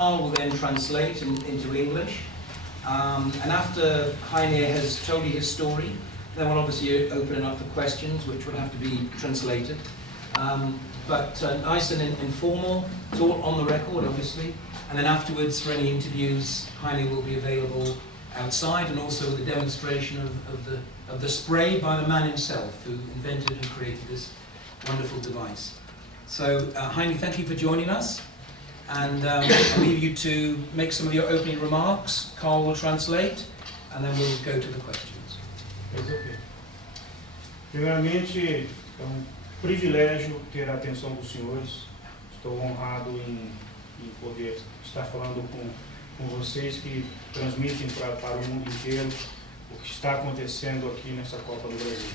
I will then translate into English, and after Heine has told you his story, then we'll obviously open it up for questions, which will have to be translated. But nice and informal, it's all on the record, obviously. And then afterwards, for any interviews, Heine will be available outside, and also the demonstration of the spray by the man himself, who invented and created this wonderful device. So, Heine, thank you for joining us. And I'll leave you to make some of your opening remarks. Carl will translate, and then we'll go to the questions. Primeiramente, é um privilégio ter a atenção dos senhores. Estou honrado em poder estar falando com vocês que transmitem para o mundo inteiro o que está acontecendo aqui nessa Copa do Brasil.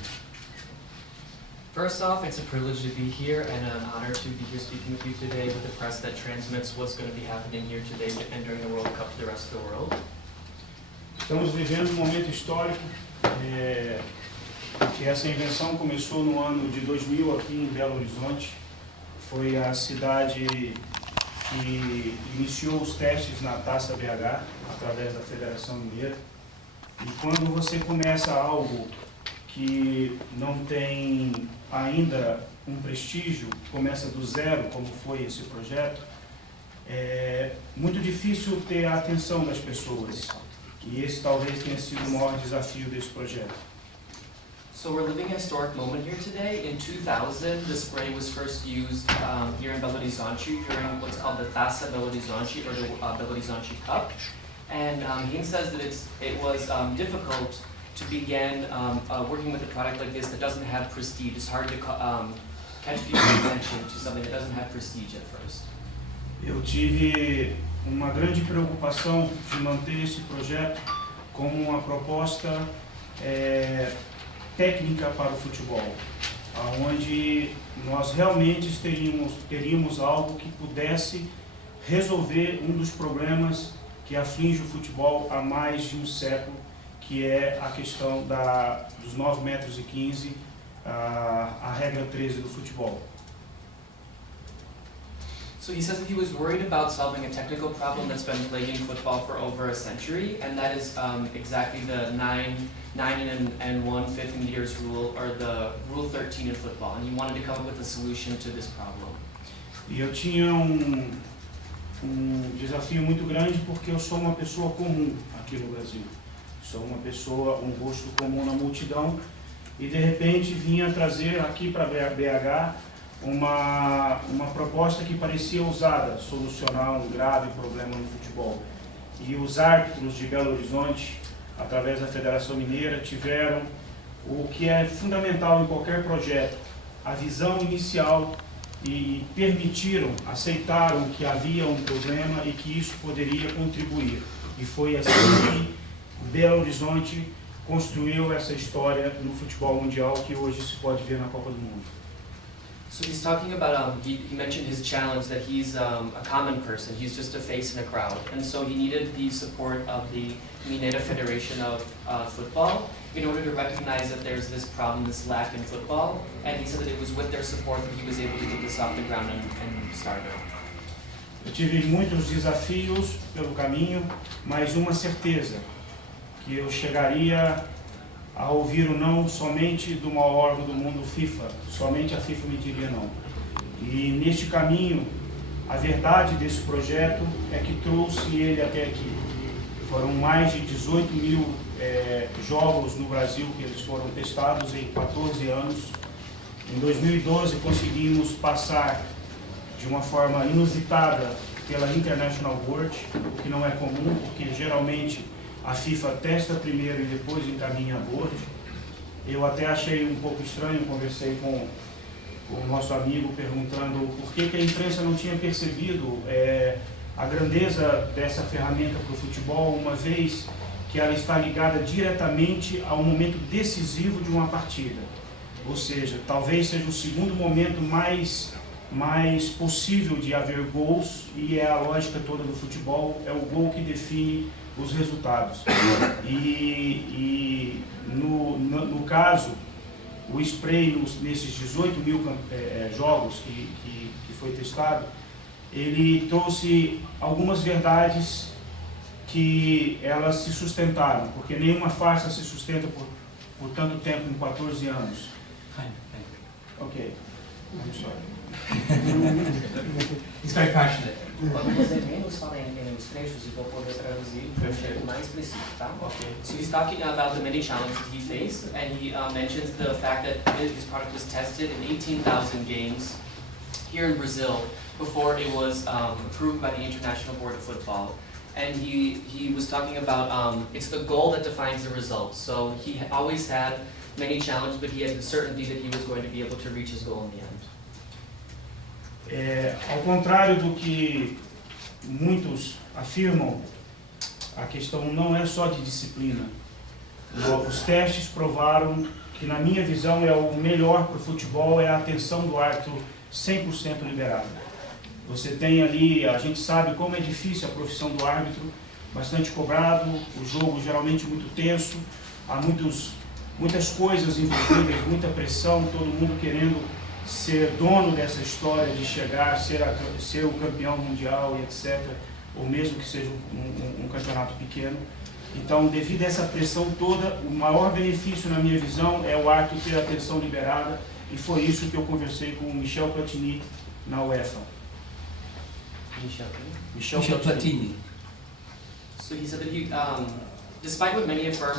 First off, it's a privilege to be here and an honor to be here speaking with you today with the press that transmits what's going to be happening here today and during the World Cup to the rest of the world. Estamos vivendo um momento histórico, que essa invenção começou no ano de 2000 aqui em Belo Horizonte. Foi a cidade que iniciou os testes na Taça BH, através da Federação Mineira. E quando você começa algo que não tem ainda um prestígio, começa do zero, como foi esse projeto, é muito difícil ter a atenção das pessoas. E esse talvez tenha sido o maior desafio desse projeto. So we're living a historic moment here today. In 2000, the spray was first used here in Belo Horizonte during what's called the Taça Belo Horizonte, or the Belo Horizonte Cup. And he says that it was difficult to begin working with a product like this that doesn't have prestige. It's hard to catch people's attention to something that doesn't have prestige at first. Eu tive uma grande preocupação de manter esse projeto como uma proposta técnica para o futebol, onde nós realmente teríamos algo que pudesse resolver um dos problemas que aflige o futebol há mais de um século, que é a questão dos 9,15 metros, a regra 13 do futebol. So he says that he was worried about solving a technical problem that's been plaguing football for over a century, and that is exactly the 9 and 1/5 meters rule, or the Rule 13 in football, and he wanted to come up with a solution to this problem. E eu tinha um desafio muito grande porque eu sou uma pessoa comum aqui no Brasil. Sou uma pessoa, um rosto comum na multidão, e de repente vinha trazer aqui para BH uma proposta que parecia ousada, solucionar um grave problema no futebol. E os árbitros de Belo Horizonte, através da Federação Mineira, tiveram o que é fundamental em qualquer projeto, a visão inicial, e permitiram, aceitaram que havia um problema e que isso poderia contribuir. E foi assim que Belo Horizonte construiu essa história no futebol mundial que hoje se pode ver na Copa do Mundo. So he's talking about, he mentioned his challenge that he's a common person, he's just a face in a crowd, and so he needed the support of the Mineira Federation of Football in order to recognize that there's this problem, this lack in football, and he said that it was with their support that he was able to get this off the ground and start it. Eu tive muitos desafios pelo caminho, mas uma certeza, que eu chegaria a ouvir o não somente do maior órgão do mundo, FIFA. Somente a FIFA me diria não. E neste caminho, a verdade desse projeto é que trouxe ele até aqui. Foram mais de 18 mil jogos no Brasil que eles foram testados em 14 anos. Em 2012 conseguimos passar de uma forma inusitada pela International Board, o que não é comum, porque geralmente a FIFA testa primeiro e depois encaminha a board. Eu até achei um pouco estranho, conversei com o nosso amigo perguntando por que a imprensa não tinha percebido a grandeza dessa ferramenta para o futebol, uma vez que ela está ligada diretamente ao momento decisivo de uma partida. Ou seja, talvez seja o segundo momento mais possível de haver gols, e é a lógica toda do futebol, é o gol que define os resultados. E no caso, o spray nesses 18 mil jogos que foi testado, ele trouxe algumas verdades que elas se sustentaram, porque nenhuma farsa se sustenta por tanto tempo, em 14 anos. Ok, I'm sorry. He's very passionate. Quando os eventos falam em os trechos, eu vou poder traduzir de um jeito mais preciso, tá? Okay. So he's talking about the many challenges he faced, and he mentions the fact that his product was tested in 18,000 games here in Brazil before it was approved by the International Board of Football. And he was talking about it's the goal that defines the results. So he always had many challenges, but he had the certainty that he was going to be able to reach his goal in the end. Ao contrário do que muitos afirmam, a questão não é só de disciplina. Os testes provaram que, na minha visão, o melhor para o futebol é a atenção do árbitro 100% liberada. Você tem ali, a gente sabe como é difícil a profissão do árbitro, bastante cobrado, o jogo geralmente muito tenso, há muitas coisas envolvidas, muita pressão, todo mundo querendo ser dono dessa história de chegar, ser o campeão mundial e etc., ou mesmo que seja um campeonato pequeno. Então, devido a essa pressão toda, o maior benefício, na minha visão, é o árbitro ter a atenção liberada, e foi isso que eu conversei com o Michel Platini na UEFA. Michel Platini. So he said that he, despite what many affirm,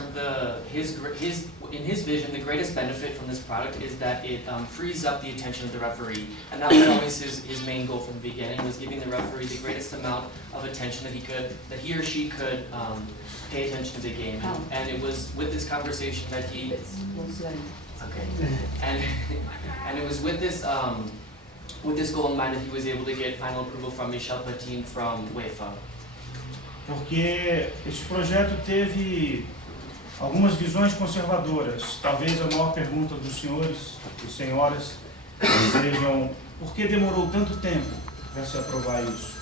in his vision, the greatest benefit from this product is that it frees up the attention of the referee, and that was always his main goal from the beginning, was giving the referee the greatest amount of attention that he or she could pay attention to the game. And it was with this conversation that he, and it was with this goal in mind that he was able to get final approval from Michel Platini from UEFA. Porque esse projeto teve algumas visões conservadoras. Talvez a maior pergunta dos senhores e senhoras sejam: por que demorou tanto tempo para se aprovar isso?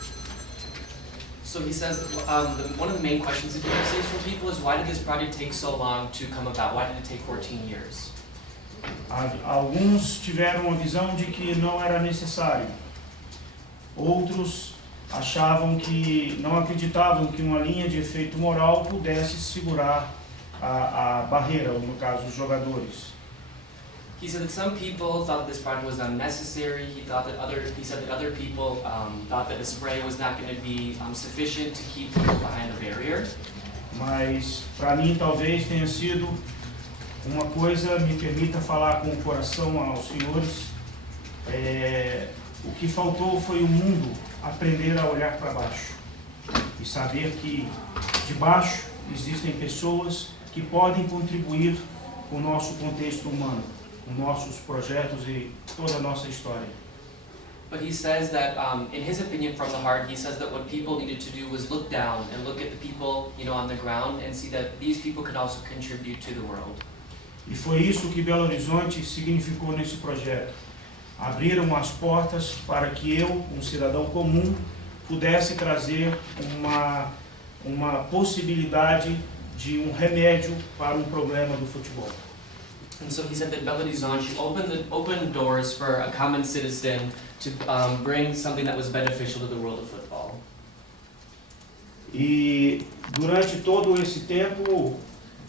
So he says one of the main questions that he receives from people is, why did this project take so long to come about? Why did it take 14 years? Alguns tiveram a visão de que não era necessário. Outros não acreditavam que uma linha de efeito moral pudesse segurar a barreira, ou no caso, os jogadores. He said that some people thought that this project was unnecessary. He said that other people thought that a spray was not going to be sufficient to keep people behind the barrier. Mas, para mim, talvez tenha sido uma coisa, me permita falar com o coração aos senhores, o que faltou foi o mundo aprender a olhar para baixo e saber que de baixo existem pessoas que podem contribuir com o nosso contexto humano, com nossos projetos e toda a nossa história. But he says that, in his opinion, from the heart, he says that what people needed to do was look down and look at the people, on the ground, and see that these people could also contribute to the world. E foi isso que Belo Horizonte significou nesse projeto. Abriram as portas para que eu, um cidadão comum, pudesse trazer uma possibilidade de um remédio para um problema do futebol. And so he said that Belo Horizonte opened doors for a common citizen to bring something that was beneficial to the world of football. E durante todo esse tempo,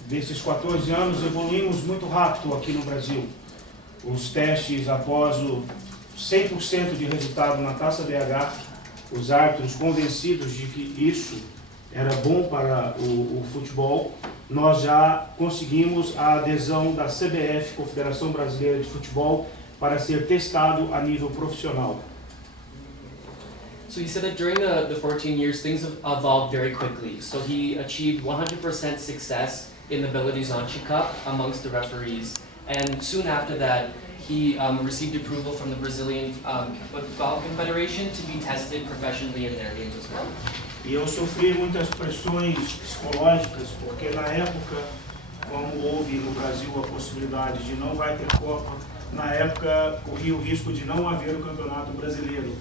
desses 14 anos, evoluímos muito rápido aqui no Brasil. Os testes após o 100% de resultado na Taça BH, os árbitros convencidos de que isso era bom para o futebol, nós já conseguimos a adesão da CBF, Confederação Brasileira de Futebol, para ser testado a nível profissional. So he said that during the 14 years, things have evolved very quickly. So he achieved 100% success in the Belo Horizonte Cup amongst the referees. And soon after that, he received approval from the Brazilian Football Confederation to be tested professionally in their games as well. E eu sofri muitas pressões psicológicas, porque na época, como houve no Brasil a possibilidade de não vai ter Copa, na época corria o risco de não haver o Campeonato Brasileiro.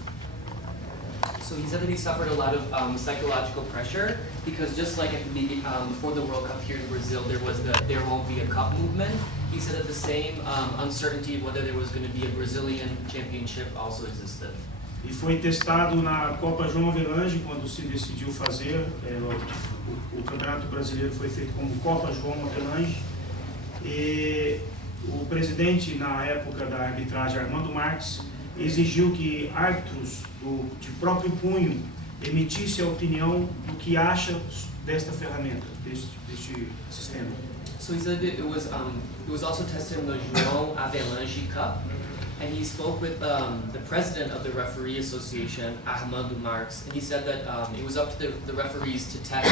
So he said that he suffered a lot of psychological pressure because just like at the beginning, before the World Cup here in Brazil, there was there won't be a cup movement. He said that the same uncertainty of whether there was going to be a Brazilian championship also existed. e foi testado na Copa João Avelange, quando se decidiu fazer. O Campeonato Brasileiro foi feito como Copa João Avelange. E o presidente, na época da arbitragem, Armando Marques, exigiu que árbitros de próprio punho emitissem a opinião do que acha desta ferramenta, deste sistema. So he said it was also tested in the João Avelange Cup, and he spoke with the president of the Referee Association, Armando Marques, and he said that it was up to the referees to test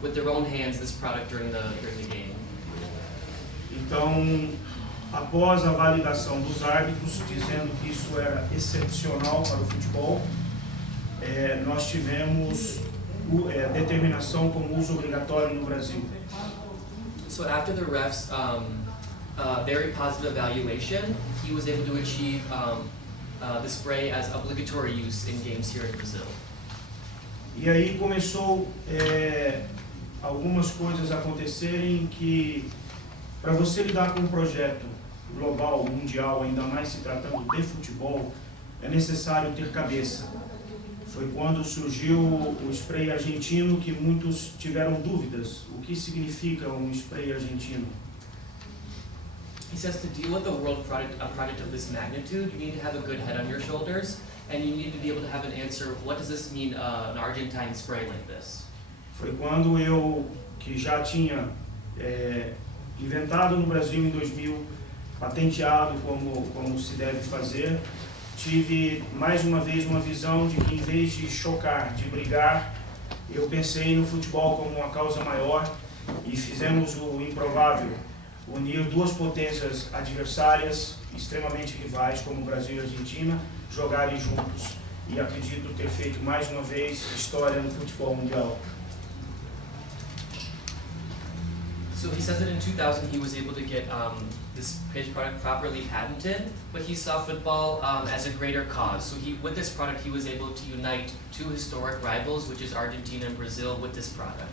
with their own hands this product during the game. Então, após a validação dos árbitros, dizendo que isso era excepcional para o futebol, nós tivemos determinação como uso obrigatório no Brasil. So after the refs' very positive evaluation, he was able to achieve the spray as obligatory use in games here in Brazil. E aí começou algumas coisas a acontecerem que, para você lidar com um projeto global, mundial, ainda mais se tratando de futebol, é necessário ter cabeça. Foi quando surgiu o spray argentino que muitos tiveram dúvidas. O que significa um spray argentino? He says to deal with a project of this magnitude, you need to have a good head on your shoulders, and you need to be able to have an answer. What does this mean, an Argentine spray like this? Foi quando eu, que já tinha inventado no Brasil em 2000, patenteado como se deve fazer, tive mais uma vez uma visão de que, em vez de chocar, de brigar, eu pensei no futebol como uma causa maior e fizemos o improvável, unir duas potências adversárias extremamente rivais como Brasil e Argentina, jogarem juntos, e acredito ter feito mais uma vez história no futebol mundial. So he says that in 2000 he was able to get his product properly patented, but he saw football as a greater cause. So with this product he was able to unite two historic rivals, which is Argentina and Brazil, with this product.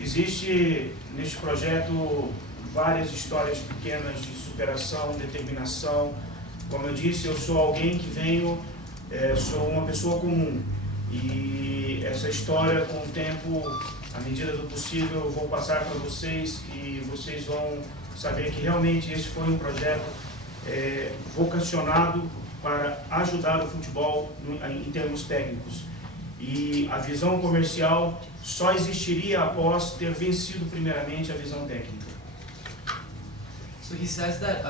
Existe neste projeto várias histórias pequenas de superação, determinação. Como eu disse, eu sou alguém que sou uma pessoa comum. E essa história, com o tempo, à medida do possível, eu vou passar para vocês e vocês vão saber que realmente esse foi um projeto vocacionado para ajudar o futebol em termos técnicos. E a visão comercial só existiria após ter vencido primeiramente a visão técnica. So he says that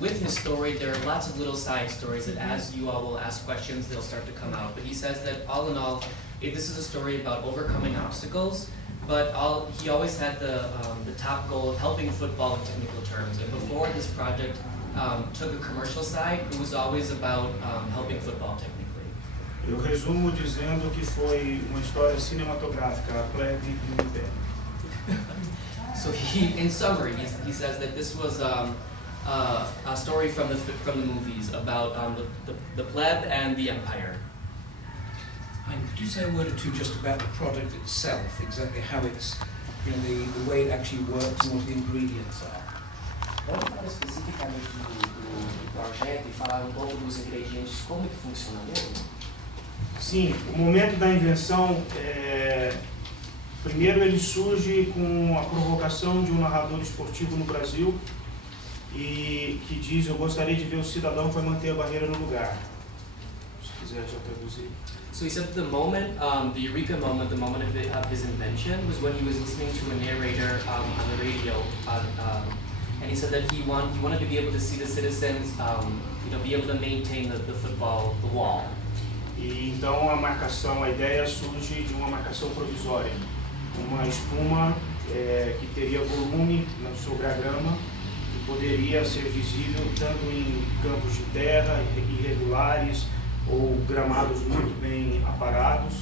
with his story, there are lots of little side stories that as you all will ask questions, they'll start to come out. But he says that all in all, this is a story about overcoming obstacles, but he always had the top goal of helping football in technical terms. And before this project took a commercial side, it was always about helping football technically. Eu resumo dizendo que foi uma história cinematográfica, a plebe e o império. So in summary, he says that this was a story from the movies about the pleb and the empire. And could you say a word or two just about the product itself, exactly how it's, the way it actually works and what the ingredients are? Pode falar especificamente do projeto e falar um pouco dos ingredientes, como que funciona mesmo? Sim, o momento da invenção, primeiro ele surge com a provocação de um narrador esportivo no Brasil e que diz: eu gostaria de ver o cidadão que vai manter a barreira no lugar. Se quiser já traduzir. So he said that the moment, the eureka moment, the moment of his invention was when he was listening to a narrator on the radio, and he said that he wanted to be able to see the citizens, be able to maintain the football, the wall. E então a ideia surge de uma marcação provisória, uma espuma que teria volume sobre a grama, que poderia ser visível tanto em campos de terra irregulares ou gramados muito bem aparados.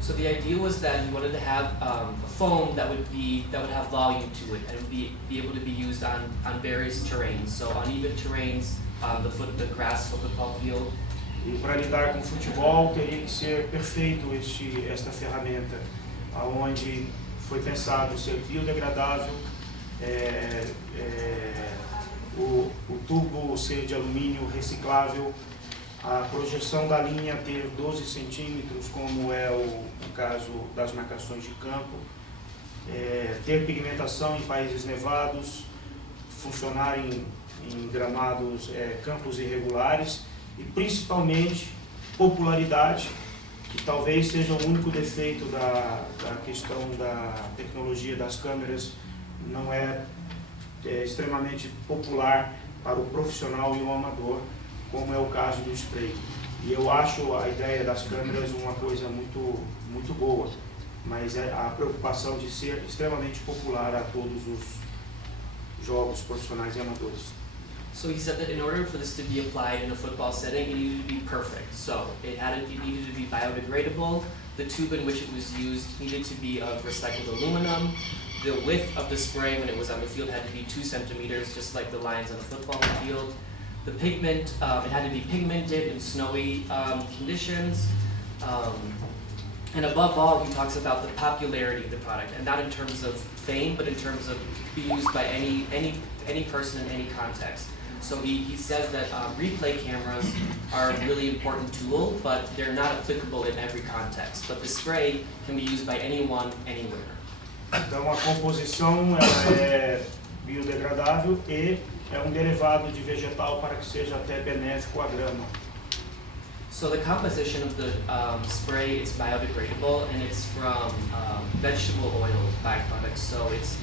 So the idea was that he wanted to have a foam that would have volume to it and would be able to be used on various terrains. So uneven terrains, the grass of the football field. E para lidar com o futebol teria que ser perfeito esta ferramenta, aonde foi pensado ser biodegradável, o tubo ser de alumínio reciclável, a projeção da linha ter 12 centímetros, como é o caso das marcações de campo, ter pigmentação em países nevados, funcionar em gramados, campos irregulares e principalmente popularidade, que talvez seja o único defeito da questão da tecnologia das câmeras, não é extremamente popular para o profissional e o amador, como é o caso do spray. E eu acho a ideia das câmeras uma coisa muito boa, mas é a preocupação de ser extremamente popular a todos os jogos profissionais e amadores. So he said that in order for this to be applied in a football setting, it needed to be perfect. So it needed to be biodegradable. The tube in which it was used needed to be of recycled aluminum. The width of the spray when it was on the field had to be 2 centimeters, just like the lines on a football field. The pigment, it had to be pigmented in snowy conditions. And above all, he talks about the popularity of the product, and not in terms of fame, but in terms of being used by any person in any context. So he says that replay cameras are a really important tool, but they're not applicable in every context. But the spray can be used by anyone, anywhere. Então a composição ela é biodegradável e é um derivado de vegetal para que seja até benéfico à grama. So the composition of the spray is biodegradable, and it's from vegetable oil byproducts. So it's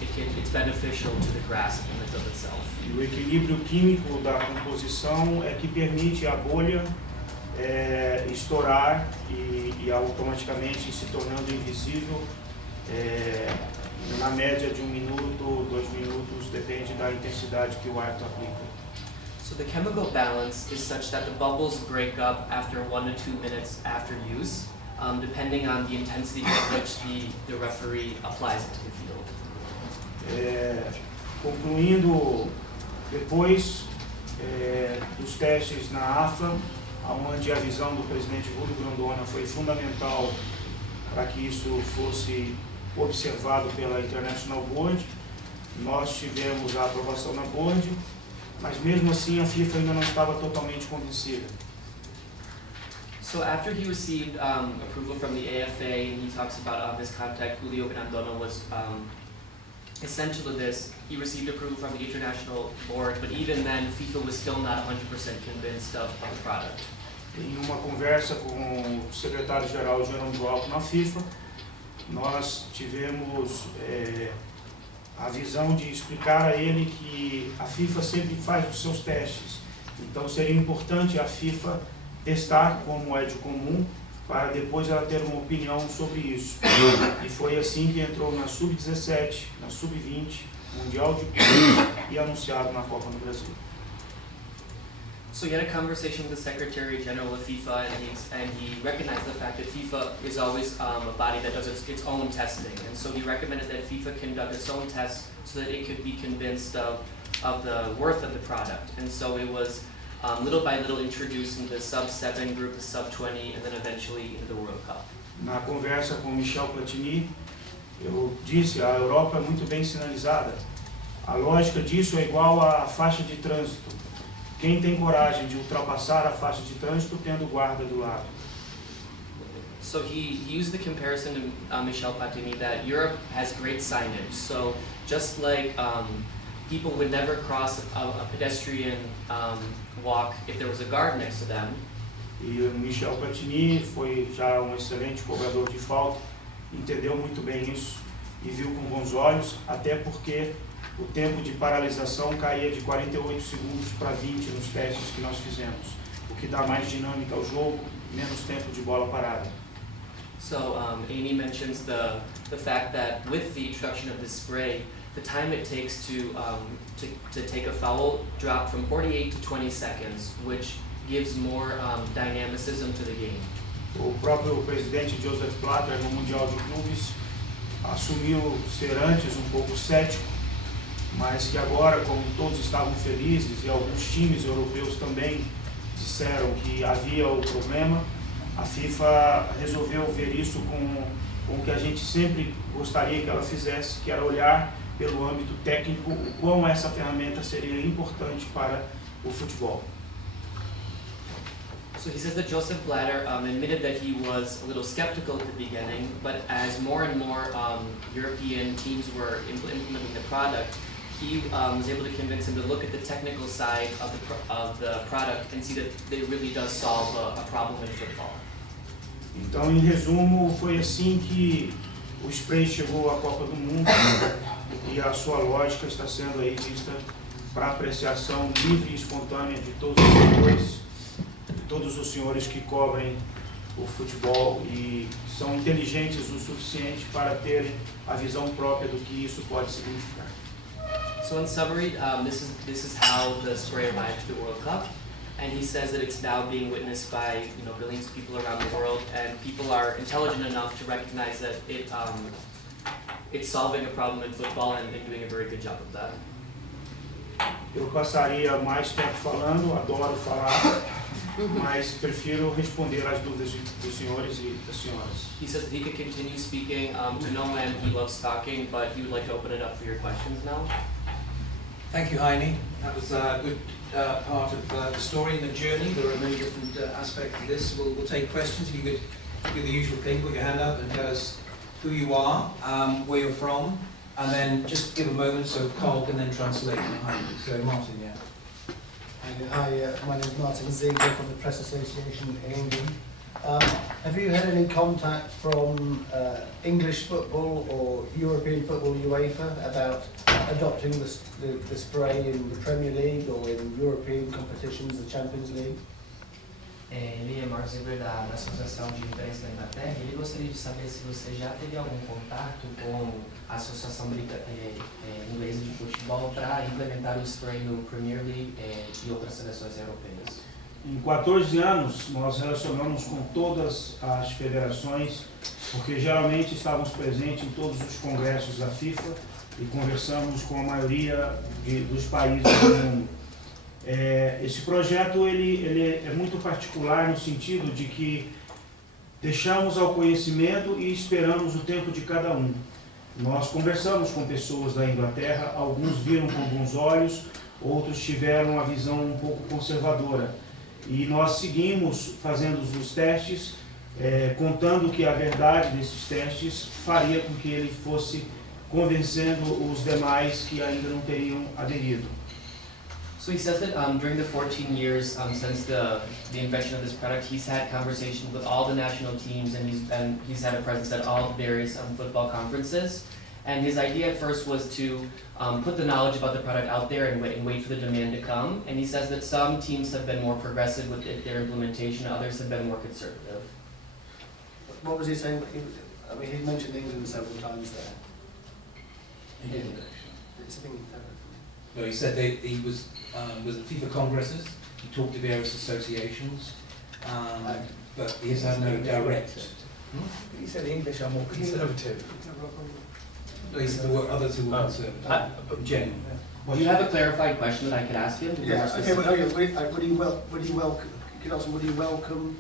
beneficial to the grass in and of itself. E o equilíbrio químico da composição é que permite a bolha estourar e automaticamente se tornando invisível na média de 1 minuto, 2 minutos, depende da intensidade que o árbitro aplica. So the chemical balance is such that the bubbles break up after 1 to 2 minutes after use, depending on the intensity with which the referee applies it to the field. Concluindo, depois dos testes na AFA, onde a visão do presidente Julio Grondona foi fundamental para que isso fosse observado pela International Board, nós tivemos a aprovação na Board, mas mesmo assim a FIFA ainda não estava totalmente convencida. So after he received approval from the AFA, and he talks about his contact, Julio Grondona was essential to this. He received approval from the International Board, but even then, FIFA was still not 100% convinced of the product. Em uma conversa com o secretário-geral Jerome Joalto na FIFA, nós tivemos a visão de explicar a ele que a FIFA sempre faz os seus testes, então seria importante a FIFA testar como é de comum, para depois ela ter uma opinião sobre isso. E foi assim que entrou na Sub-17, na Sub-20, Mundial de Clubes e anunciado na Copa no Brasil. So he had a conversation with the Secretary General of FIFA, and he recognized the fact that FIFA is always a body that does its own testing, and so he recommended that FIFA conduct its own tests so that it could be convinced of the worth of the product. And so it was little by little introduced into the sub-7 group, the sub-20, and then eventually into the World Cup. Na conversa com Michel Platini, eu disse, a Europa é muito bem sinalizada. A lógica disso é igual à faixa de trânsito. Quem tem coragem de ultrapassar a faixa de trânsito tendo guarda do lado? So he used the comparison to Michel Platini that Europe has great signage. So just like people would never cross a pedestrian walk if there was a guard next to them. E o Michel Platini foi já um excelente cobrador de falta, entendeu muito bem isso e viu com bons olhos, até porque o tempo de paralisação caía de 48 segundos para 20 nos testes que nós fizemos, o que dá mais dinâmica ao jogo, menos tempo de bola parada. So Amy mentions the fact that with the introduction of this spray, the time it takes to take a foul dropped from 48 to 20 seconds, which gives more dynamicism to the game. O próprio presidente Joseph Blatter, no Mundial de Clubes, assumiu ser antes um pouco cético, mas que agora, como todos estavam felizes e alguns times europeus também disseram que havia o problema, a FIFA resolveu ver isso com o que a gente sempre gostaria que ela fizesse, que era olhar pelo âmbito técnico o quão essa ferramenta seria importante para o futebol. So he says that Joseph Blatter admitted that he was a little skeptical at the beginning, but as more and more European teams were implementing the product, he was able to convince him to look at the technical side of the product and see that it really does solve a problem in football. Então, em resumo, foi assim que o spray chegou à Copa do Mundo e a sua lógica está sendo aí vista para apreciação livre e espontânea de todos os senhores, de todos os senhores que cobrem o futebol e são inteligentes o suficiente para terem a visão própria do que isso pode significar. So in summary, this is how the spray arrived to the World Cup, and he says that it's now being witnessed by billions of people around the world, and people are intelligent enough to recognize that it's solving a problem in football and doing a very good job of that. Eu passaria mais tempo falando, adoro falar, mas prefiro responder às dúvidas dos senhores e das senhoras. He says that he could continue speaking to no end. He loves talking, but he would like to open it up for your questions now. Thank you, Heine. That was a good part of the story and the journey. There are many different aspects of this. We'll take questions. If you could do the usual thing, put your hand up and tell us who you are, where you're from, and then just give a moment so Carl can then translate behind you. So Martin, yeah. Hi, my name is Martin Ziegler from the Press Association in England. Have you had any contact from English football or European football UEFA about adopting the spray in the Premier League or in European competitions, the Champions League? Ele é Mark Ziegler da Associação de Imprensa da Inglaterra. Ele gostaria de saber se você já teve algum contato com a Associação Inglesa de Futebol para implementar o spray no Premier League e outras seleções europeias. Em 14 anos, nós relacionamos com todas as federações, porque geralmente estávamos presentes em todos os congressos da FIFA e conversamos com a maioria dos países do mundo. Esse projeto ele é muito particular no sentido de que deixamos ao conhecimento e esperamos o tempo de cada um. Nós conversamos com pessoas da Inglaterra, alguns viram com bons olhos, outros tiveram uma visão um pouco conservadora. E nós seguimos fazendo os testes, contando que a verdade desses testes faria com que ele fosse convencendo os demais que ainda não teriam aderido. So he says that during the 14 years since the invention of this product, he's had conversations with all the national teams, and he's had a presence at all the various football conferences. And his idea at first was to put the knowledge about the product out there and wait for the demand to come. And he says that some teams have been more progressive with their implementation, others have been more conservative. What was he saying? He mentioned England several times there. He didn't. It's a thing. No, he said that he was at FIFA congresses. He talked to various associations, but he has had no direct. He said the English are more conservative. No, he said there were others who were conservative. In general. Do you have a clarified question that I could ask him? To be more Yeah. Okay. specific? Would he welcome? Could also, would he welcome?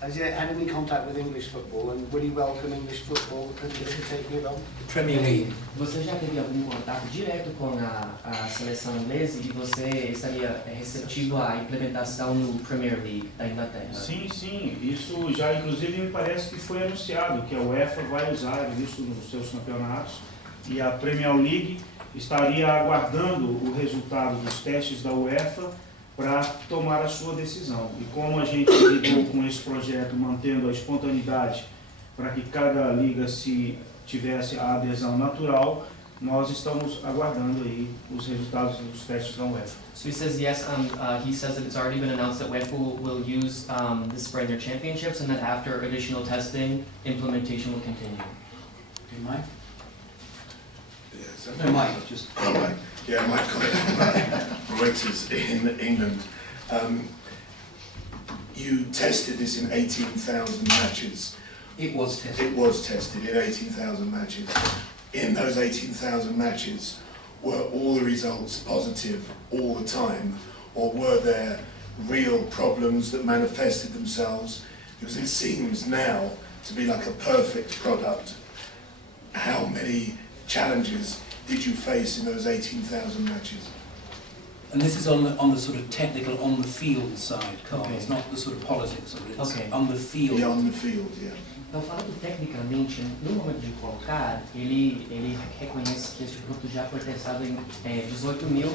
Has he had any contact with English football, and would he welcome English football to taking it on? The Premier League. Você já teve algum contato direto com a seleção inglesa e você estaria receptivo à implementação no Premier League da Inglaterra? Sim, isso já inclusive me parece que foi anunciado, que a UEFA vai usar isso nos seus campeonatos e a Premier League estaria aguardando o resultado dos testes da UEFA para tomar a sua decisão. E como a gente lidou com esse projeto mantendo a espontaneidade para que cada liga tivesse a adesão natural, nós estamos aguardando aí os resultados dos testes da UEFA. So he says yes. He says that it's already been announced that UEFA will use this spray in their championships, and that after additional testing, implementation will continue. Do you mind? Yes, No, Mike, just. Oh, Mike. Yeah, Mike Collins, Reuters in England. You tested this in 18,000 matches. It was tested. It was tested in 18,000 matches. In those 18,000 matches, were all the results positive all the time, or were there real problems that manifested themselves? Because it seems now to be like a perfect product. How many challenges did you face in those 18,000 matches? And this is on the sort of technical, on the field side, Carl. Okay. It's not the sort of politics of it. It's Okay. on the field. Yeah, on the field, yeah. Então, falando tecnicamente, no momento de colocar, ele reconhece que esse produto já foi testado em 18 mil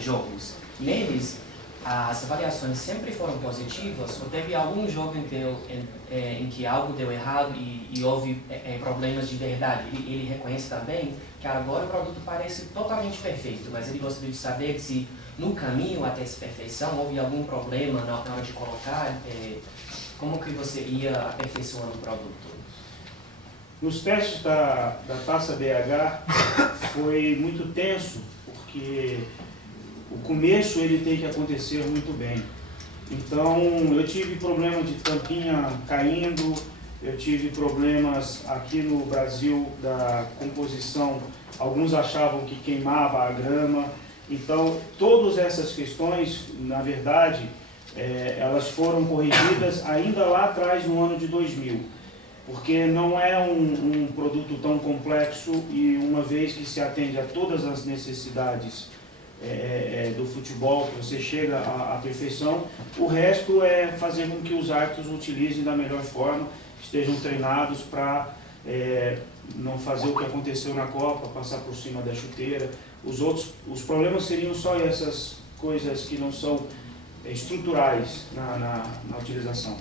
jogos. Neles, as avaliações sempre foram positivas, ou teve algum jogo em que algo deu errado e houve problemas de verdade. Ele reconhece também que agora o produto parece totalmente perfeito, mas ele gostaria de saber se no caminho até essa perfeição houve algum problema na hora de colocar, como que você ia aperfeiçoando o produto. Nos testes da Taça BH foi muito tenso, porque o começo ele tem que acontecer muito bem. Então eu tive problema de tampinha caindo, eu tive problemas aqui no Brasil da composição, alguns achavam que queimava a grama. Então todas essas questões, na verdade, elas foram corrigidas ainda lá atrás no ano de 2000. Porque não é um produto tão complexo e uma vez que se atende a todas as necessidades do futebol, que você chega à perfeição, o resto é fazer com que os árbitros utilizem da melhor forma, estejam treinados para não fazer o que aconteceu na Copa, passar por cima da chuteira. Os problemas seriam só essas coisas que não são estruturais na utilização.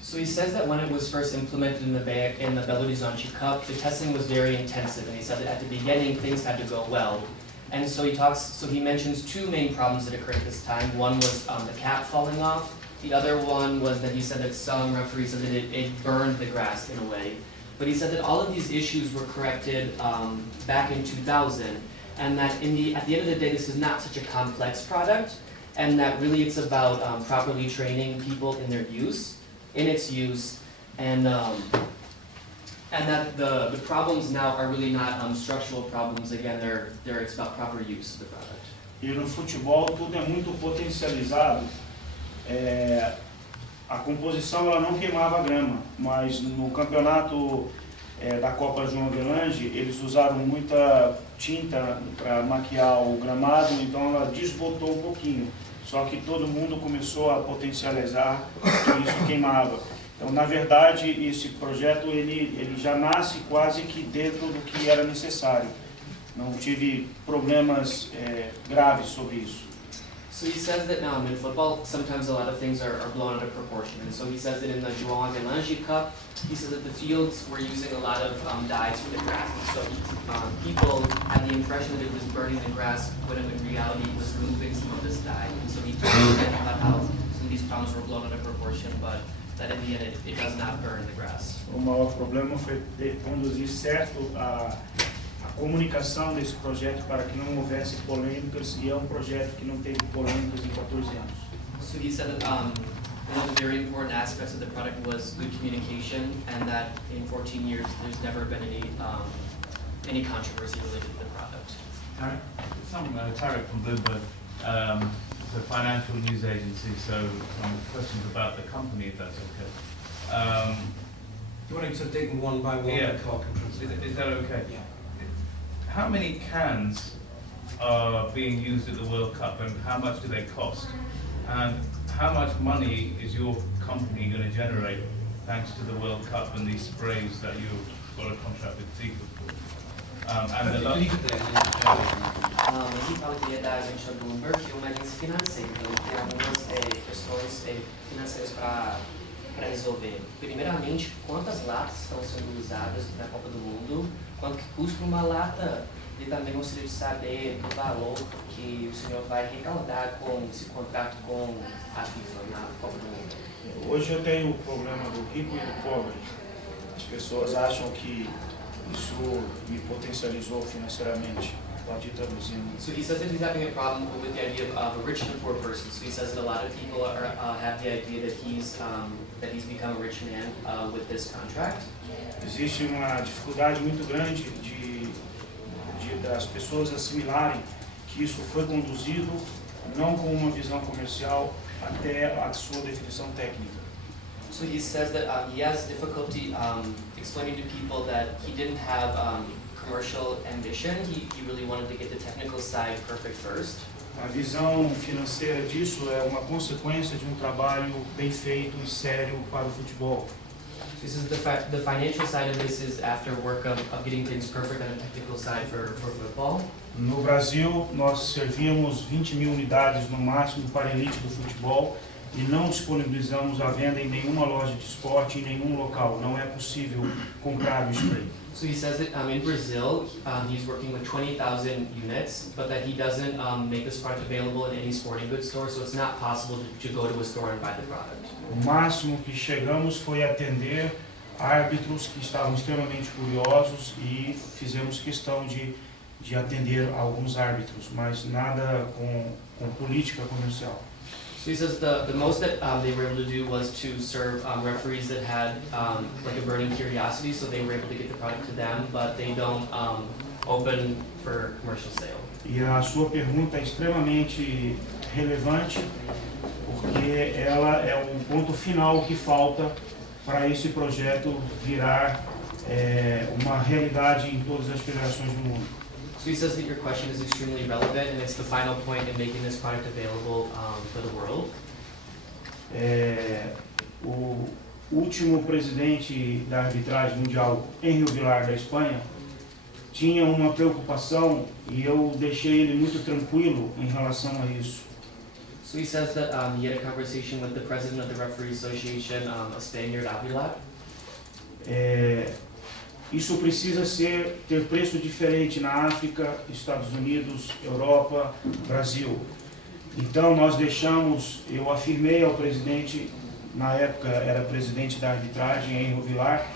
So he says that when it was first implemented in the Belo Horizonte Cup, the testing was very intensive, and he said that at the beginning things had to go well. And so he mentions two main problems that occurred at this time. One was the cap falling off. The other one was that he said that some referees said that it burned the grass in a way. But he said that all of these issues were corrected back in 2000, and that at the end of the day, this is not such a complex product, and that really it's about properly training people in its use, and that the problems now are really not structural problems. Again, it's about proper use of the product. E no futebol tudo é muito potencializado. A composição ela não queimava a grama, mas no campeonato da Copa João Avelange eles usaram muita tinta para maquiar o gramado, então ela desbotou um pouquinho. Só que todo mundo começou a potencializar que isso queimava. Então, na verdade, esse projeto ele já nasce quase que dentro do que era necessário. Não tive problemas graves sobre isso. So he says that in football, sometimes a lot of things are blown out of proportion. And so he says that in the João Avelange Cup, he says that the fields were using a lot of dyes for the grass. And so people had the impression that it was burning the grass, when in reality it was removing some of this dye. And so he talked about how some of these problems were blown out of proportion, but that in the end it does not burn the grass. O maior problema foi conduzir certo a comunicação desse projeto para que não houvesse polêmicas, e é um projeto que não teve polêmicas em 14 anos. So he said that one of the very important aspects of the product was good communication, and that in 14 years there's never been any controversy related to the product. Tarek from Bloomberg, the financial news agency, so some questions about the company, if that's okay. Do you want to take them one by one? Yeah. Carl can translate. Is that okay? Yeah. How many cans are being used at the World Cup, and how much do they cost? And how much money is your company going to generate thanks to the World Cup and these sprays that you've got a contract with FIFA for? And the Leave it there. Ele fala que ele é da agência Bloomberg, que é uma agência financeira, então tem algumas questões financeiras para resolver. Primeiramente, quantas latas estão sendo usadas na Copa do Mundo, quanto que custa uma lata, e também gostaria de saber do valor que o senhor vai arrecadar com esse contrato com a FIFA na Copa do Mundo. Hoje eu tenho o problema do rico e do pobre. As pessoas acham que isso me potencializou financeiramente. Pode ir traduzindo. So he says that he's having a problem with the idea of a rich and a poor person. So he says that a lot of people have the idea that he's become a rich man with this contract. Existe uma dificuldade muito grande das pessoas assimilarem que isso foi conduzido não com uma visão comercial até a sua definição técnica. So he says that he has difficulty explaining to people that he didn't have commercial ambition. He really wanted to get the technical side perfect first. A visão financeira disso é uma consequência de um trabalho bem feito e sério para o futebol. So he says the financial side of this is after work of getting things perfect on a technical side for football. No Brasil, nós servimos 20.000 unidades no máximo para a elite do futebol e não disponibilizamos a venda em nenhuma loja de esporte, em nenhum local. Não é possível comprar o spray. So he says that in Brazil, he's working with 20,000 units, but that he doesn't make this product available in any sporting goods store, so it's not possible to go to a store and buy the product. O máximo que chegamos foi atender árbitros que estavam extremamente curiosos e fizemos questão de atender alguns árbitros, mas nada com política comercial. So he says the most that they were able to do was to serve referees that had like a burning curiosity, so they were able to get the product to them, but they don't open for commercial sale. E a sua pergunta é extremamente relevante, porque ela é o ponto final que falta para esse projeto virar uma realidade em todas as federações do mundo. So he says that your question is extremely relevant, and it's the final point in making this product available for the world. O último presidente da arbitragem mundial, Henri Vilar, da Espanha, tinha uma preocupação e eu deixei ele muito tranquilo em relação a isso. So he says that he had a conversation with the president of the Referee Association, a Spaniard, Avilar. Isso precisa ter preço diferente na África, Estados Unidos, Europa, Brasil. Então nós eu afirmei ao presidente, na época era presidente da arbitragem, Henri Vilar,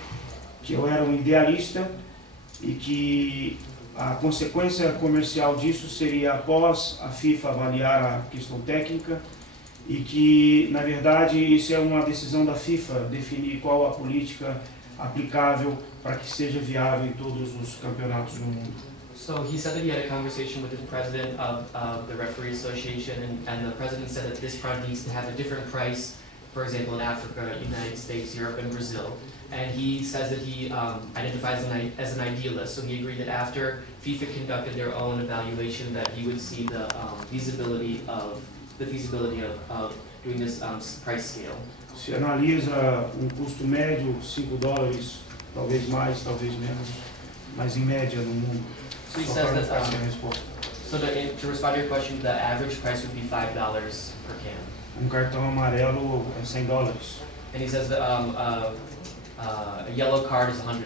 que eu era um idealista e que a consequência comercial disso seria após a FIFA avaliar a questão técnica e que, na verdade, isso é uma decisão da FIFA, definir qual a política aplicável para que seja viável em todos os campeonatos do mundo. So he said that he had a conversation with the president of the Referee Association, and the president said that this product needs to have a different price, for example, in Africa, United States, Europe, and Brazil. And he says that he identifies as an idealist, so he agreed that after FIFA conducted their own evaluation that he would see the feasibility of doing this price scale. Se analisa custo médio, $5, talvez mais, talvez menos, mas em média no mundo. So he Só says para that, fazer a resposta. so to respond to your question, the average price would be $5 per can. Cartão amarelo é $100. And he says that a yellow card is $100.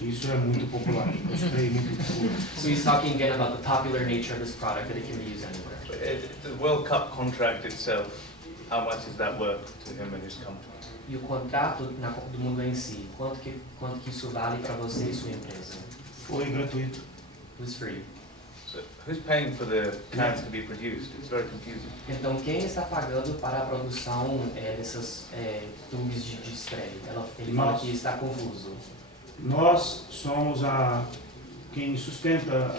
Isso é muito popular. Eu spray muito popular. So he's talking again about the popular nature of this product, that it can be used anywhere. The World Cup contract itself, how much is that worth to him and his company? E o contrato na Copa do Mundo em si, quanto que isso vale para você e sua empresa? Foi gratuito. It was free. So who's paying for the cans to be produced? It's very confusing. Então quem está pagando para a produção desses tubos de spray? Ele fala que está confuso. Nós somos quem sustenta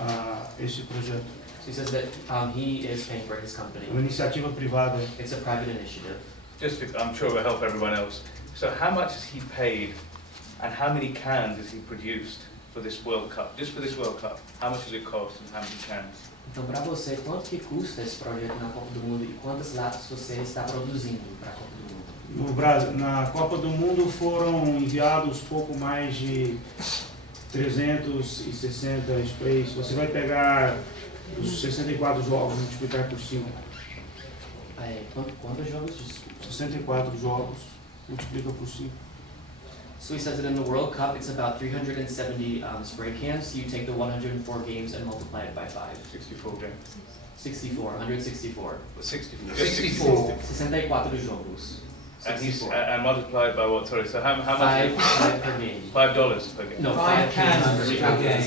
esse projeto. So he says that he is paying for his company. É uma iniciativa privada. It's a private initiative. I'm sure it will help everyone else. So how much has he paid and how many cans has he produced for this World Cup? Just for this World Cup, how much does it cost and how many cans? Então para você, quanto que custa esse projeto na Copa do Mundo e quantas latas você está produzindo para a Copa do Mundo? No Brasil, na Copa do Mundo foram enviados pouco mais de 360 sprays. Você vai pegar os 64 jogos, multiplicar por 5. Quantos jogos? 64 jogos, multiplica por 5. So he says that in the World Cup it's about 370 spray cans. So you take the 104 games and multiply it by 5. 64 games. 164. 64. 64. 64 jogos. And he's 64. and multiplied by what? Sorry. So how much? Five per game. $5 per game. No, 5 cans per game.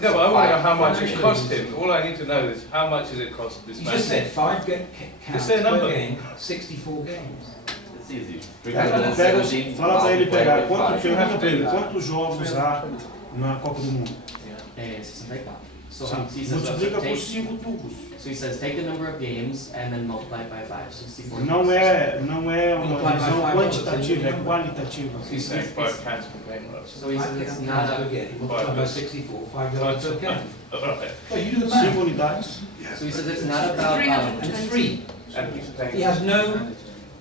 No, but I want to know how much it cost him. All I need to know is how much does it cost this You man? just said 5 cans Is there a per number? game, 64 games. It's easy. Fala para ele pegar, pergunta para ele, quantos jogos há na Copa do Mundo? 64. So Sim, he says, multiplica por take, 5 tubos. so he says take the number of games and then multiply it by 5, 64 Não games. é uma Multiply by visão five, quantitativa, é number. qualitativa. So he Saying says 5 it's, cans per game. Right? so he says it's not a, again, multiply by 64, 5 dollars per can. Alright. Well, you do the 5 math. unidades. so he says it's not about, And 3. And he's paying He has no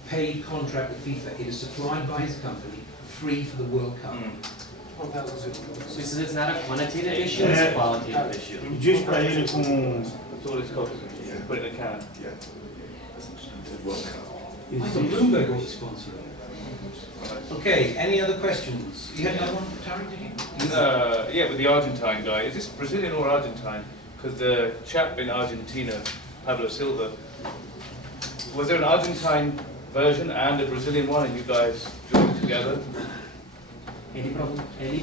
paid contract with FIFA. It is supplied by his company, free for the World Cup. so he says it's not a quantitative issue, it's a qualitative issue. Diz para ele com It's all his costs. Yeah. Put it in a can. Yeah. The World Cup. I thought Bloomberg was sponsoring. Okay, any other questions? You had another one, Tarek, did you? Yeah, with the Argentine guy. Is this Brazilian or Argentine? Because the chap in Argentina, Pablo Silva, was there an Argentine version and a Brazilian one, and you guys joined together? Ele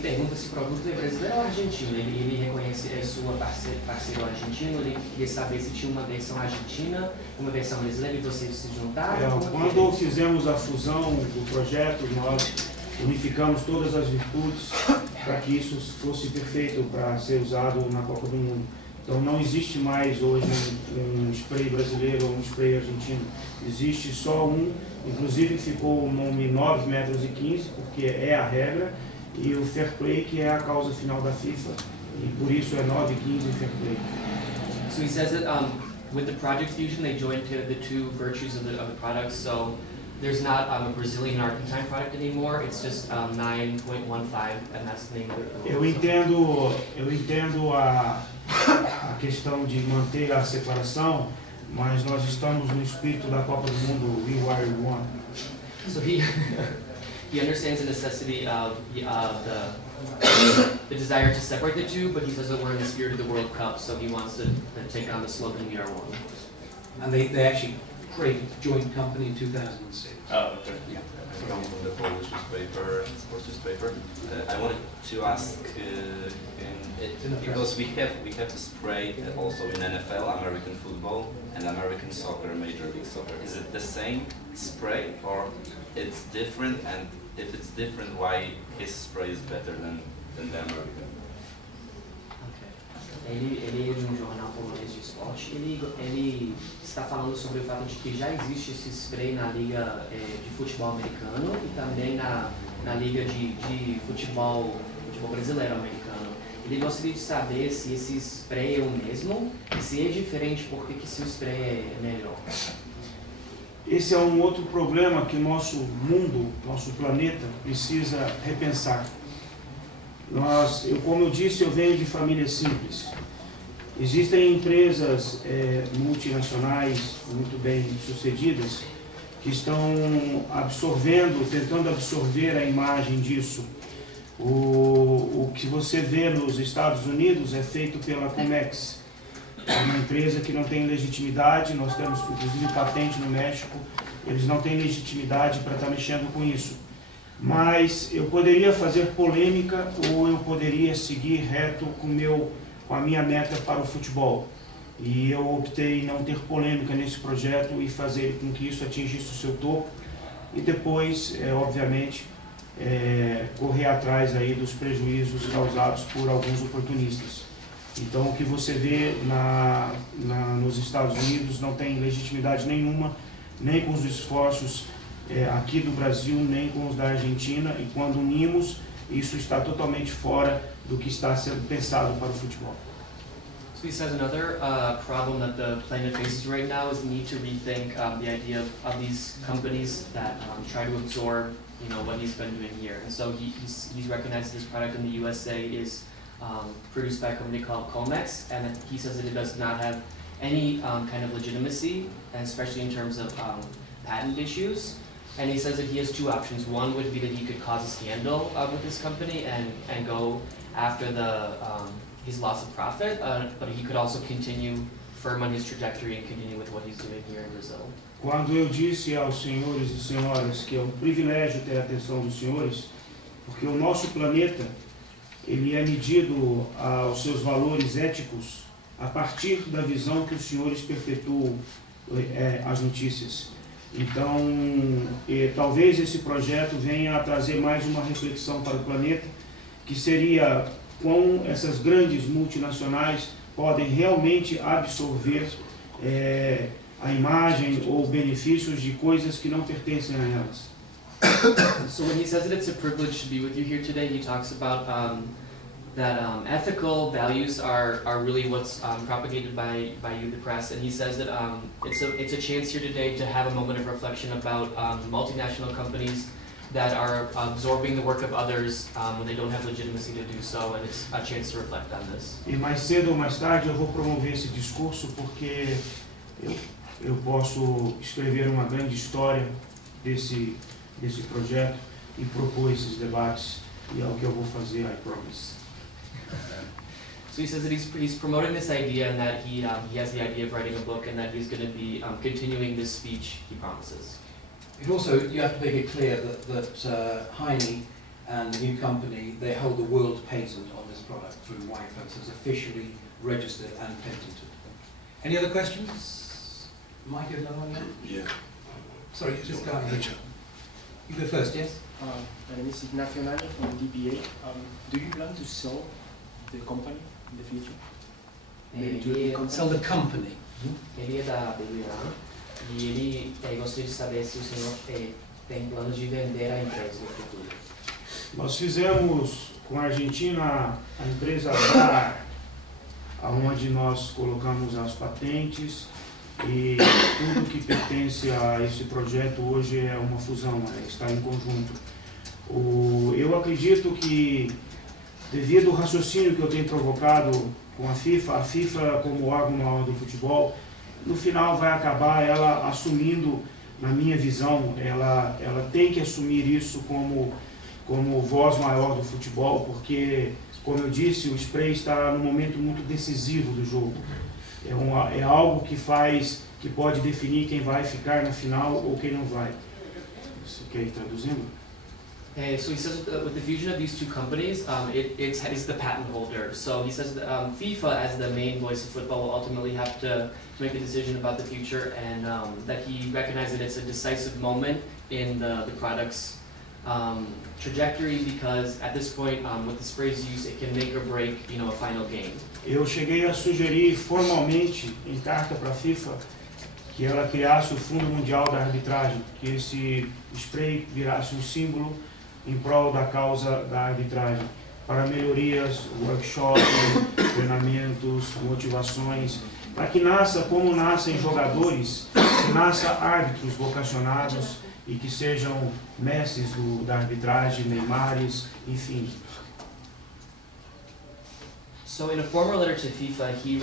pergunta se o produto é brasileiro ou argentino. Ele reconhece sua parceiro argentino, ele queria saber se tinha uma versão argentina, uma versão brasileira e vocês se juntaram. Quando fizemos a fusão do projeto, nós unificamos todas as virtudes para que isso fosse perfeito para ser usado na Copa do Mundo. Então não existe mais hoje um spray brasileiro ou um spray argentino. Existe só um, inclusive ficou o nome 9,15 metros, porque é a regra, e o Fair Play, que é a causa final da FIFA, e por isso é 9,15 Fair Play. So he says that with the Project Fusion, they joined the two virtues of the products. So there's not a Brazilian Argentine product anymore. It's just 9.15, and that's the name of it. Eu entendo a questão de manter a separação, mas nós estamos no espírito da Copa do Mundo, We Are One. So he he understands the necessity of the desire to separate the two, but he says that we're in the spirit of the World Cup, so he wants to take on the slogan "We Are One." And they actually created a joint company in 2006. Oh, okay. Yeah. From the Polish newspaper, sports newspaper. I wanted to ask, because we have the spray also in NFL, American football, and American soccer, Major League Soccer. Is it the same spray or it's different? And if it's different, why his spray is better than the American? Ele é de um jornal polonês de esporte. Ele está falando sobre o fato de que já existe esse spray na liga de futebol americano e também na liga de futebol brasileiro americano. Ele gostaria de saber se esse spray é o mesmo e se é diferente, por que se o spray é melhor. Esse é um outro problema que nosso mundo, nosso planeta, precisa repensar. Como eu disse, eu venho de família simples. Existem empresas multinacionais muito bem sucedidas que estão tentando absorver a imagem disso. O que você vê nos Estados Unidos é feito pela Comex, é uma empresa que não tem legitimidade. Nós temos inclusive patente no México, eles não têm legitimidade para estar mexendo com isso. Mas eu poderia fazer polêmica ou eu poderia seguir reto com a minha meta para o futebol. E eu optei em não ter polêmica nesse projeto e fazer com que isso atingisse o seu topo e depois, obviamente, correr atrás aí dos prejuízos causados por alguns oportunistas. Então o que você vê nos Estados Unidos não tem legitimidade nenhuma, nem com os esforços aqui do Brasil, nem com os da Argentina, e quando unimos, isso está totalmente fora do que está sendo pensado para o futebol. So he says another problem that the planet faces right now is the need to rethink the idea of these companies that try to absorb, what he's been doing here. And so he's recognized this product in the USA is produced by a company called Comex, and he says that it does not have any kind of legitimacy, and especially in terms of patent issues. And he says that he has two options. One would be that he could cause a scandal with his company and go after his loss of profit, but he could also continue firm on his trajectory and continue with what he's doing here in Brazil. Quando eu disse aos senhores e senhoras que é um privilégio ter a atenção dos senhores, porque o nosso planeta ele é medido aos seus valores éticos a partir da visão que os senhores perpetuam as notícias. Então, talvez esse projeto venha a trazer mais uma reflexão para o planeta, que seria como essas grandes multinacionais podem realmente absorver a imagem ou benefícios de coisas que não pertencem a elas. So when he says that it's a privilege to be with you here today, he talks about that ethical values are really what's propagated by you, the press, and he says that it's a chance here today to have a moment of reflection about multinational companies that are absorbing the work of others when they don't have legitimacy to do so, and it's a chance to reflect on this. E mais cedo ou mais tarde eu vou promover esse discurso porque eu posso escrever uma grande história desse projeto e propor esses debates, e é o que eu vou fazer, I promise. So he says that he's promoting this idea and that he has the idea of writing a book and that he's going to be continuing this speech, he promises. It also, you have to make it clear that Heine and the new company, they hold the world patent on this product through WIPO, so it's officially registered and patented. Any other questions? Mike, you have another one here? Yeah. Sorry, this guy here. You go first, yes? My name is Ignacio Nani from DPA. Do you plan to sell the company in the future? Sell the company. Ele é da BBA e ele gostaria de saber se o senhor tem planos de vender a empresa no futuro. Nós fizemos com a Argentina a empresa DAR, onde nós colocamos as patentes e tudo que pertence a esse projeto hoje é uma fusão, está em conjunto. Eu acredito que, devido ao raciocínio que eu tenho provocado com a FIFA como órgão maior do futebol, no final vai acabar ela assumindo, na minha visão, ela tem que assumir isso como voz maior do futebol, porque, como eu disse, o Spray está num momento muito decisivo do jogo. É algo que pode definir quem vai ficar na final ou quem não vai. Você quer ir traduzindo? So he says with the fusion of these two companies, it's the patent holder. So he says that FIFA, as the main voice of football, will ultimately have to make a decision about the future, and that he recognizes that it's a decisive moment in the product's trajectory, because at this point, with the spray's use, it can make or break, a final game. Eu cheguei a sugerir formalmente, em carta para a FIFA, que ela criasse o Fundo Mundial da Arbitragem, que esse spray virasse um símbolo em prol da causa da arbitragem, para melhorias, workshops, treinamentos, motivações, para que nasça como nascem jogadores, que nasça árbitros vocacionados e que sejam mestres da arbitragem, Neymares, enfim. So in a former letter to FIFA, he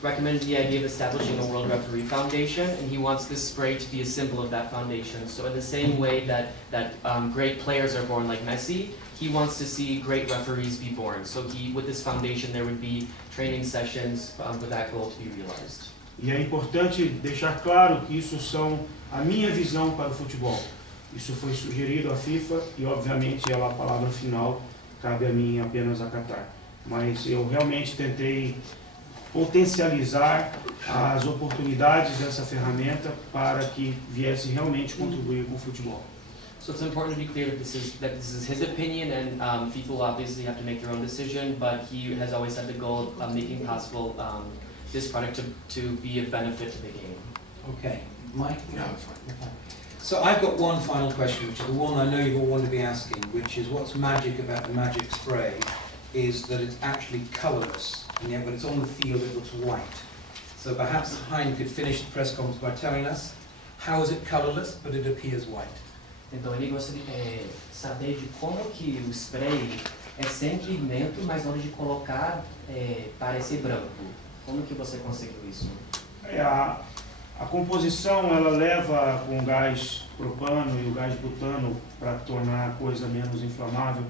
recommended the idea of establishing a World Referee Foundation, and he wants this spray to be a symbol of that foundation. So in the same way that great players are born like Messi, he wants to see great referees be born. So with this foundation, there would be training sessions for that goal to be realized. E é importante deixar claro que isso são a minha visão para o futebol. Isso foi sugerido à FIFA e, obviamente, a palavra final cabe a mim apenas acatar. Mas eu realmente tentei potencializar as oportunidades dessa ferramenta para que viesse realmente contribuir com o futebol. So it's important to be clear that this is his opinion, and FIFA will obviously have to make their own decision, but he has always had the goal of making possible this product to be of benefit to the game. Okay. Mike? No, fine. So I've got one final question, which is the one I know you all want to be asking, which is what's magic about the Magic Spray is that it's actually colourless, and yet when it's on the field it looks white. So perhaps Hein could finish the press conference by telling us how is it colourless but it appears white. Então ele gostaria de saber de como que o spray é sem pigmento, mas na hora de colocar parece branco. Como que você conseguiu isso? A composição ela leva com o gás propano e o gás butano para tornar a coisa menos inflamável.